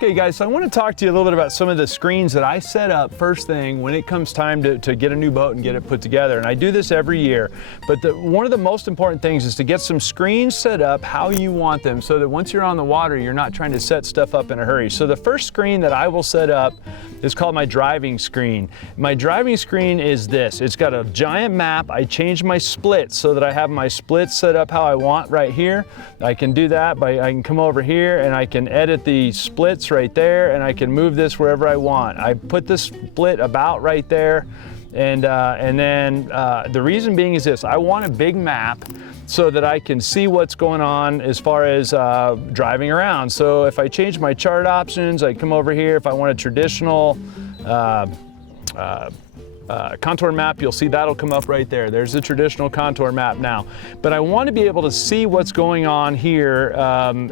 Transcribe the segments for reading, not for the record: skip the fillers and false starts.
Okay guys, so I want to talk to you a little bit about some of the screens that I set up first thing when it comes time to get a new boat and get it put together. And I do this every year, but one of the most important things is to get some screens set up how you want them so that once you're on the water, you're not trying to set stuff up in a hurry. So the first screen that I will set up is called my driving screen. My driving screen is this. It's got a giant map. I changed my splits so that I have my splits set up how I want right here. I can do that by, I can come over here and I can edit the splits right there, and I can move this wherever I want. I put this split about right there, and then the reason being is this: I want a big map so that I can see what's going on as far as driving around. So if I change my chart options, I come over here. If I want a traditional contour map, you'll see that'll come up right there. There's the traditional contour map now. But I want to be able to see what's going on here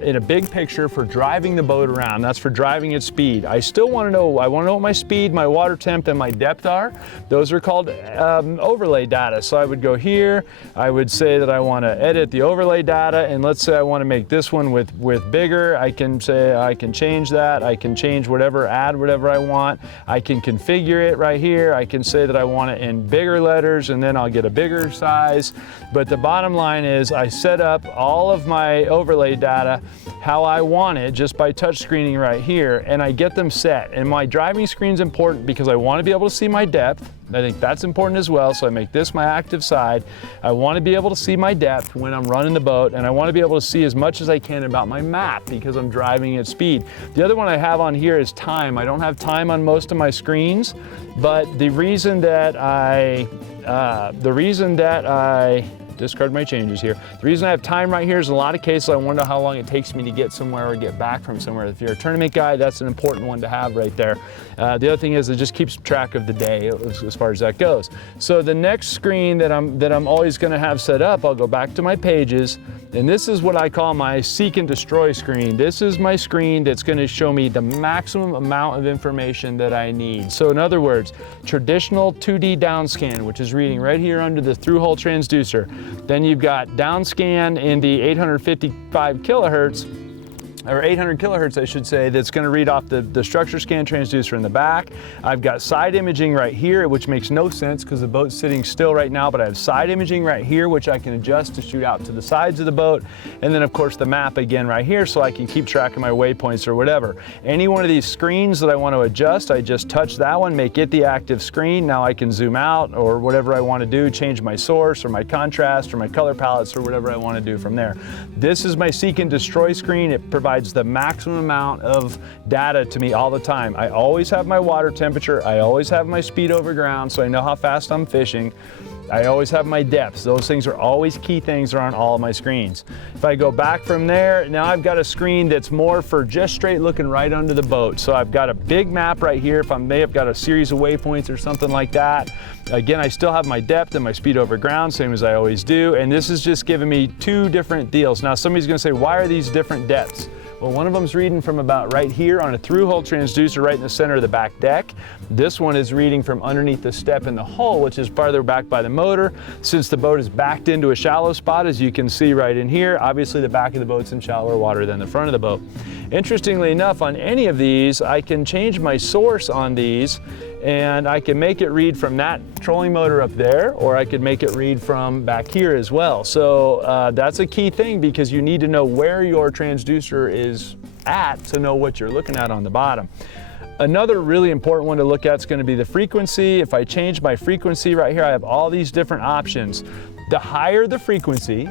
in a big picture for driving the boat around. That's for driving at speed. I still want to know, I want to know what my speed, my water temp, and my depth are. Those are called overlay data. So I would go here, I would say that I want to edit the overlay data, and let's say I want to make this one with bigger. I can say I can change that. I can change whatever, add whatever I want. I can configure it right here. I can say that I want it in bigger letters, and then I'll get a bigger size. But the bottom line is I set up all of my overlay data how I want it just by touch screening right here, and I get them set. And my driving screen is important because I want to be able to see my depth. I think that's important as well, so I make this my active side. I want to be able to see my depth when I'm running the boat, and I want to be able to see as much as I can about my map because I'm driving at speed. The other one I have on here is time. I don't have time on most of my screens, but the reason that I discard my changes here. The reason I have time right here is in a lot of cases I want to know how long it takes me to get somewhere or get back from somewhere. If you're a tournament guy, that's an important one to have right there. The other thing is it just keeps track of the day as far as that goes. So the next screen that I'm always going to have set up, I'll go back to my pages, and this is what I call my seek and destroy screen. This is my screen that's going to show me the maximum amount of information that I need. So in other words, traditional 2D down scan, which is reading right here under the through-hole transducer. Then you've got down scan in the 855 kilohertz, or 800 kilohertz I should say, that's going to read off the structure scan transducer in the back. I've got side imaging right here, which makes no sense because the boat's sitting still right now, but I have side imaging right here, which I can adjust to shoot out to the sides of the boat. And then of course the map again right here, so I can keep track of my waypoints or whatever. Any one of these screens that I want to adjust, I just touch that one, make it the active screen. Now I can zoom out or whatever I want to do, change my source or my contrast or my color palettes or whatever I want to do from there. This is my seek and destroy screen. It provides the maximum amount of data to me all the time. I always have my water temperature. I always have my speed over ground, so I know how fast I'm fishing. I always have my depths. Those things are always key things that are on all of my screens. If I go back from there, now I've got a screen that's more for just straight looking right under the boat. So I've got a big map right here. If I may have got a series of waypoints or something like that. Again, I still have my depth and my speed over ground, same as I always do. And this is just giving me two different deals. Now somebody's gonna say, why are these different depths? Well, one of them's reading from about right here on a through-hole transducer right in the center of the back deck. This one is reading from underneath the step in the hull, which is farther back by the motor. Since the boat is backed into a shallow spot, as you can see right in here, obviously the back of the boat's in shallower water than the front of the boat. Interestingly enough, on any of these, I can change my source on these, and I can make it read from that trolling motor up there, or I could make it read from back here as well. So that's a key thing because you need to know where your transducer is at to know what you're looking at on the bottom. Another really important one to look at is going to be the frequency. If I change my frequency right here, I have all these different options. The higher the frequency,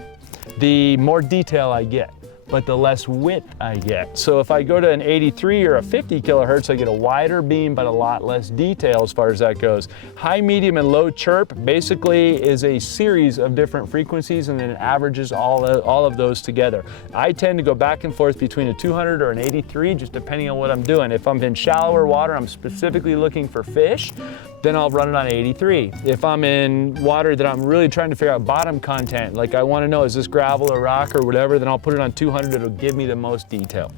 the more detail I get, but the less width I get. So if I go to an 83 or a 50 kilohertz, I get a wider beam, but a lot less detail as far as that goes. High, medium, and low chirp basically is a series of different frequencies, and then it averages all of those together. I tend to go back and forth between a 200 or an 83, just depending on what I'm doing. If I'm in shallower water, I'm specifically looking for fish, then I'll run it on 83. If I'm in water that I'm really trying to figure out bottom content, like I want to know, is this gravel or rock or whatever, then I'll put it on 200. It'll give me the most detail.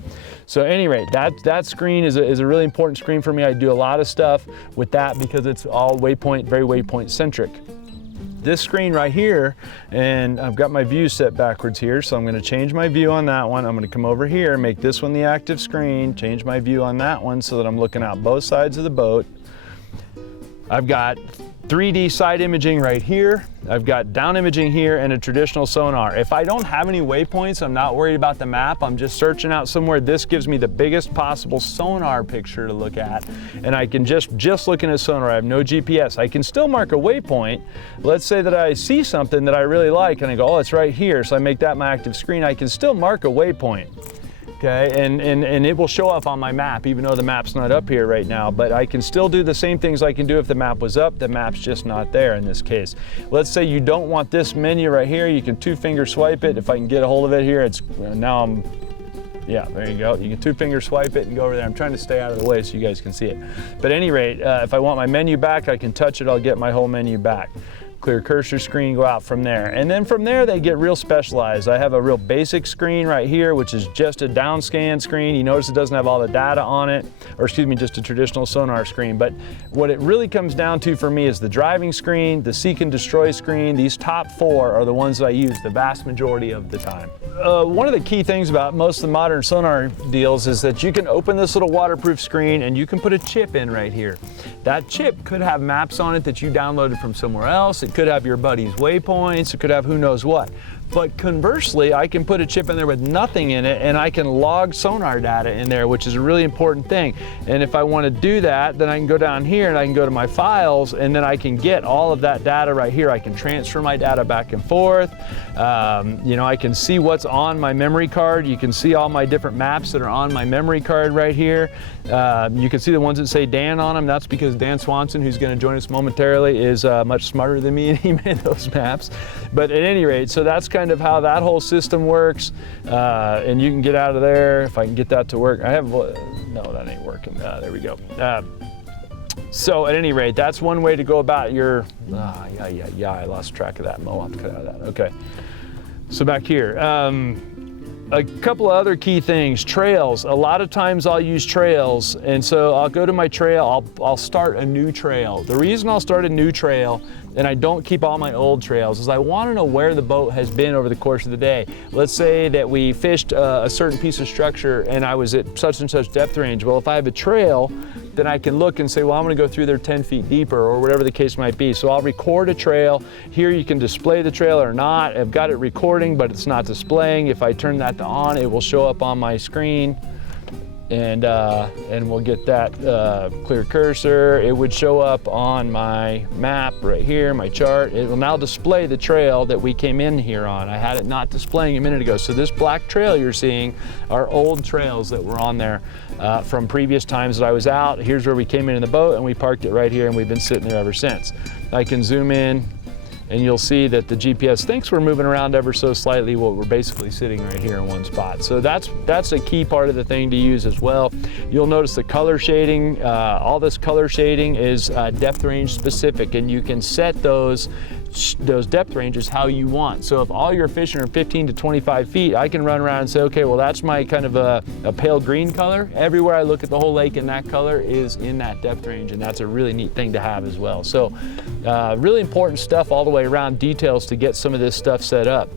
So at any rate, that screen is a really important screen for me. I do a lot of stuff with that because it's all waypoint, very waypoint centric. this screen right here, and I've got my view set backwards here, so I'm going to change my view on that one. I'm going to come over here, make this one the active screen, change my view on that one so that I'm looking out both sides of the boat. I've got 3D side imaging right here. I've got down imaging here and a traditional sonar. If I don't have any waypoints, I'm not worried about the map. I'm just searching out somewhere. This gives me the biggest possible sonar picture to look at. And I can just looking at sonar, I have no GPS. I can still mark a waypoint. Let's say that I see something that I really like and I go, oh, it's right here. So I make that my active screen. I can still mark a waypoint. Okay, and it will show up on my map, even though the map's not up here right now, but I can still do the same things I can do if the map was up. The map's just not there in this case. Let's say you don't want this menu right here. You can 2-finger swipe it. If I can get a hold of it here, it's now yeah, there you go. You can 2-finger swipe it and go over there. I'm trying to stay out of the way so you guys can see it. But at any rate, if I want my menu back, I can touch it, I'll get my whole menu back. Clear cursor screen, go out from there. And then from there, they get real specialized. I have a real basic screen right here, which is just a down scan screen. You notice it doesn't have all the data on it, or excuse me, just a traditional sonar screen. But what it really comes down to for me is the driving screen, the seek and destroy screen. These top 4 are the ones that I use the vast majority of the time. One of the key things about most of the modern sonar deals is that you can open this little waterproof screen and you can put a chip in right here. That chip could have maps on it that you downloaded from somewhere else. It could have your buddy's waypoints. It could have who knows what. But conversely, I can put a chip in there with nothing in it and I can log sonar data in there, which is a really important thing. And if I want to do that, then I can go down here and I can go to my files and then I can get all of that data right here. I can transfer my data back and forth. You know, I can see what's on my memory card. You can see all my different maps that are on my memory card right here. You can see the ones that say Dan on them. That's because Dan Swanson, who's going to join us momentarily, is much smarter than me and he made those maps. But at any rate, so that's kind of how that whole system works. And you can get out of there if I can get that to work. I have, no, that ain't working. There we go. So at any rate, that's one way to go about your, I lost track of that. I'll have to cut out of that. Okay. So back here. A couple of other key things, trails. A lot of times I'll use trails, and so I'll go to my trail, I'll start a new trail. The reason I'll start a new trail and I don't keep all my old trails is I want to know where the boat has been over the course of the day. Let's say that we fished a certain piece of structure and I was at such and such depth range. Well, if I have a trail, then I can look and say, well, I'm going to go through there 10 feet deeper or whatever the case might be. So I'll record a trail. Here you can display the trail or not. I've got it recording, but it's not displaying. If I turn that to on, it will show up on my screen. And we'll get that clear cursor. It would show up on my map right here, my chart. It will now display the trail that we came in here on. I had it not displaying a minute ago. So this black trail you're seeing are old trails that were on there from previous times that I was out. Here's where we came in the boat and we parked it right here and we've been sitting there ever since. I can zoom in and you'll see that the GPS thinks we're moving around ever so slightly. Well, we're basically sitting right here in one spot. So that's a key part of the thing to use as well. You'll notice the color shading. All this color shading is depth range specific, and you can set those depth ranges how you want. So if all your fishing are 15 to 25 feet, I can run around and say, okay, well, that's my kind of a pale green color. Everywhere I look at the whole lake and that color is in that depth range, and that's a really neat thing to have as well. So really important stuff all the way around, details to get some of this stuff set up.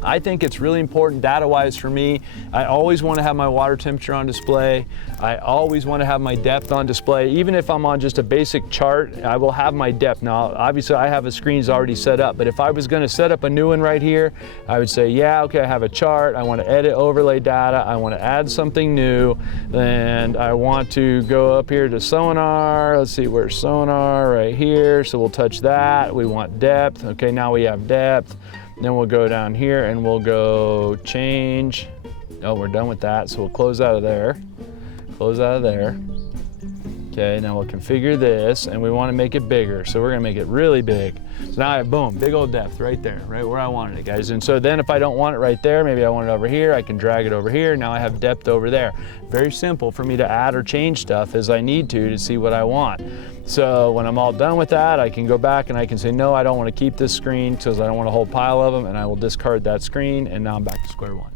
I think it's really important data-wise for me. I always want to have my water temperature on display. I always want to have my depth on display. Even if I'm on just a basic chart, I will have my depth. Now, obviously I have the screens already set up, but if I was going to set up a new one right here, I would say, yeah, okay, I have a chart. I want to edit overlay data. I want to add something new. And I want to go up here to sonar. Let's see, where's sonar? Right here. So we'll touch that. We want depth. Okay, now we have depth. Then we'll go down here and we'll go change. Oh, we're done with that. So we'll close out of there. Close out of there. Okay, now we'll configure this and we want to make it bigger. So we're going to make it really big. So now I have, boom, big old depth right there, right where I wanted it, guys. And so then if I don't want it right there, maybe I want it over here, I can drag it over here. Now I have depth over there. Very simple for me to add or change stuff as I need to see what I want. So when I'm all done with that, I can go back and I can say, no, I don't want to keep this screen because I don't want a whole pile of them, and I will discard that screen, and now I'm back to square one.